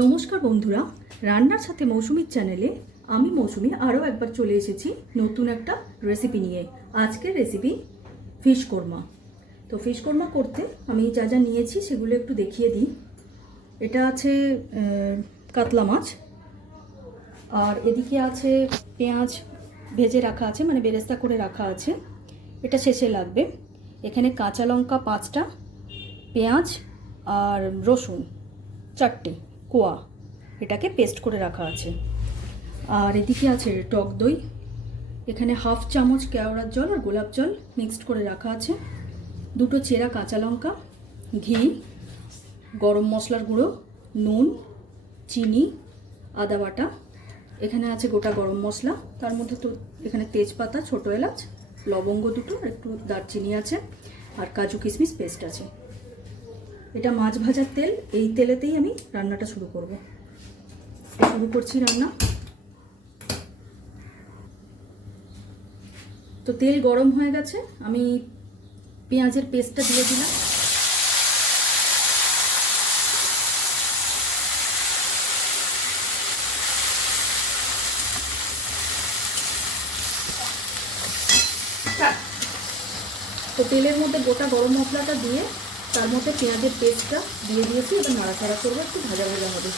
নমস্কার বন্ধুরা, রান্নার সাথে মৌসুমির চ্যানেলে আমি মৌসুমি আরও একবার চলে এসেছি নতুন একটা রেসিপি নিয়ে। আজকের রেসিপি ফিশ কোরমা তো ফিশ কোরমা করতে আমি যা যা নিয়েছি সেগুলো একটু দেখিয়ে দিই। এটা আছে কাতলা মাছ, আর এদিকে আছে পেঁয়াজ ভেজে রাখা আছে মানে বেরেস্তা করে রাখা আছে। এটা শেষে লাগবে। এখানে কাঁচা লঙ্কা পাঁচটা, পেঁয়াজ আর রসুন চারটে। কোয়া, এটাকে পেস্ট করে রাখা আছে। আর এদিকে আছে টক দই। এখানে হাফ চামচ কেওড়ার জল আর গোলাপ জল মিক্সড করে রাখা আছে। দুটো চেরা কাঁচা লঙ্কা, ঘি, গরম মশলার গুঁড়ো, নুন, চিনি, আদা বাটা। এখানে আছে গোটা গরম মশলা। তার মধ্যে তো এখানে তেজপাতা, ছোটো এলাচ, লবঙ্গ দুটো আর একটু দারচিনি আছে। আর কাজু কিশমিশ পেস্ট আছে। এটা মাছ ভাজার তেল, এই তেলেতেই আমি রান্নাটা শুরু করব। শুরু করছি রান্না। তো তেল গরম হয়ে গেছে, আমি পেঁয়াজের পেস্টটা দিয়ে দিলাম। তো তেলের মধ্যে গোটা গরম মশলাটা দিয়ে তার মধ্যে পেঁয়াজের পেস্টটা দিয়ে দিয়েছি, এবার নাড়াচাড়া করব, একটু ভাজা ভাজা হবে।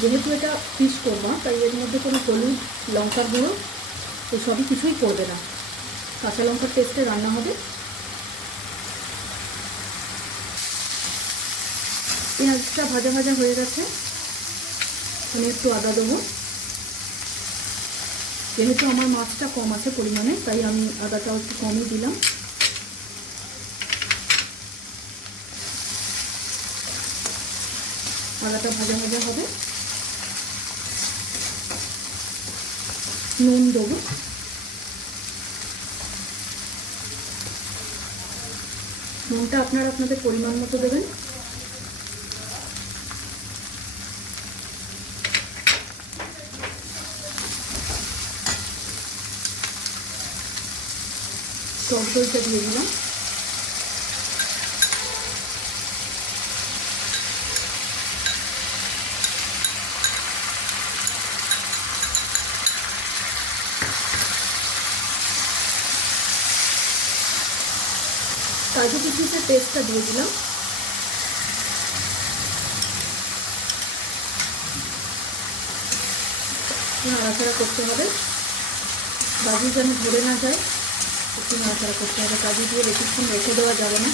যেহেতু এটা ফিশ করব তাই এর মধ্যে কোনো হলুদ, লঙ্কার গুঁড়ো তো সবই কিছুই পড়বে না। কাঁচা লঙ্কার পেস্টে রান্না হবে। পেঁয়াজটা ভাজা ভাজা হয়ে গেছে। আমি একটু আদা দেবো। যেহেতু আমার মাছটা কম আছে পরিমাণে, তাই আমি আদাটাও একটু কমই দিলাম। আদাটা ভাজা ভাজা হবে। নুন দেবো। নুনটা আপনারা আপনাদের পরিমাণ মতো দেবেন। টক দিয়ে দিলাম। কাজু কিশমিশের পেস্টটা দিয়ে দিলাম। নাড়াচাড়া করতে হবে। কাজু যেন ধরে না যায়, একটু নাড়াচাড়া করতে হবে। কাজু দিয়ে বেশিক্ষণ রেখে দেওয়া যাবে না।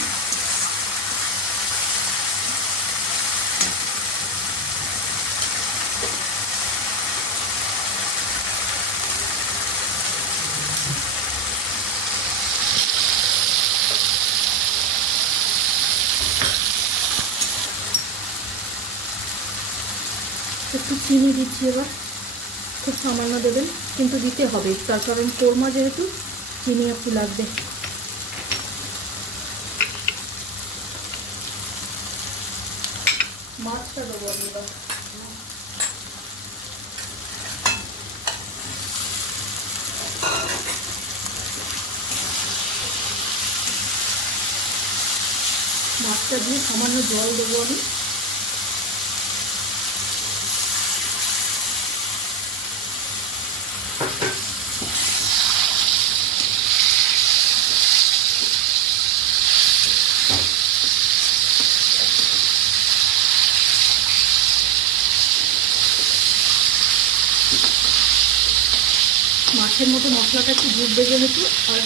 একটু চিনি দিচ্ছি এবার। খুব সামান্য দেবেন, কিন্তু দিতে হবে। তার কারণ কোরমা যেহেতু, চিনি একটু লাগবে। মাছটা দেবো আমি এবার। মাছটা দিয়ে সামান্য জল দেবো আমি। মাছের মতো মশলাটা একটু ডুববে যেহেতু আর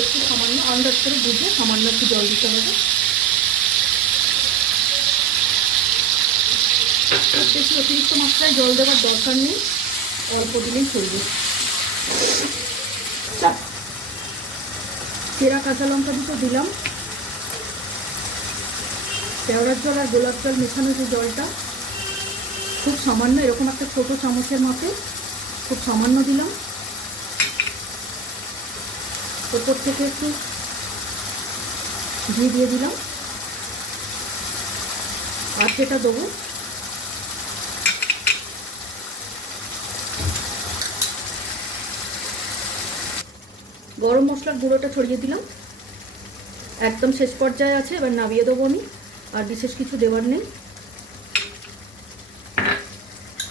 একটু সামান্য আন্দাজ করে বুঝে সামান্য একটু জল দিতে হবে। বেশি অতিরিক্ত মাত্রায় জল দেওয়ার দরকার নেই, অল্প দিলেই চলবে চেরা কাঁচা লঙ্কা দুটো দিলাম। কেওড়ার জল আর গোলাপ জল মেশানো যে জলটা, খুব সামান্য, এরকম একটা ছোটো চামচের মাপে খুব সামান্য দিলাম। ওপর থেকে একটু ঘি দিয়ে দিলাম। আর যেটা দেবো। গরম মশলার গুঁড়োটা ছড়িয়ে দিলাম। একদম শেষ পর্যায়ে আছে, এবার নামিয়ে দেবো আমি। আর বিশেষ কিছু দেওয়ার নেই।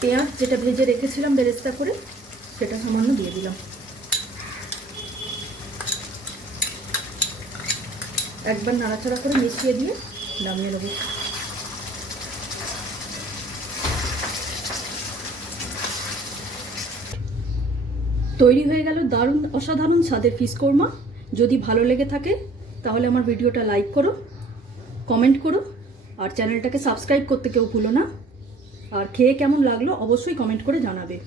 পেঁয়াজ যেটা ভেজে রেখেছিলাম বেরেস্তা করে, সেটা সামান্য দিয়ে দিলাম। একবার নাড়াচাড়া করে মিশিয়ে দিয়ে নামিয়ে নেব। তৈরি হয়ে গেল দারুণ, অসাধারণ স্বাদের ফিস কোরমা যদি ভালো লেগে থাকে, তাহলে আমার ভিডিওটা লাইক করো, কমেন্ট করো, আর চ্যানেলটাকে সাবস্ক্রাইব করতে কেউ ভুলো না। আর খেয়ে কেমন লাগল, অবশ্যই কমেন্ট করে জানাবে।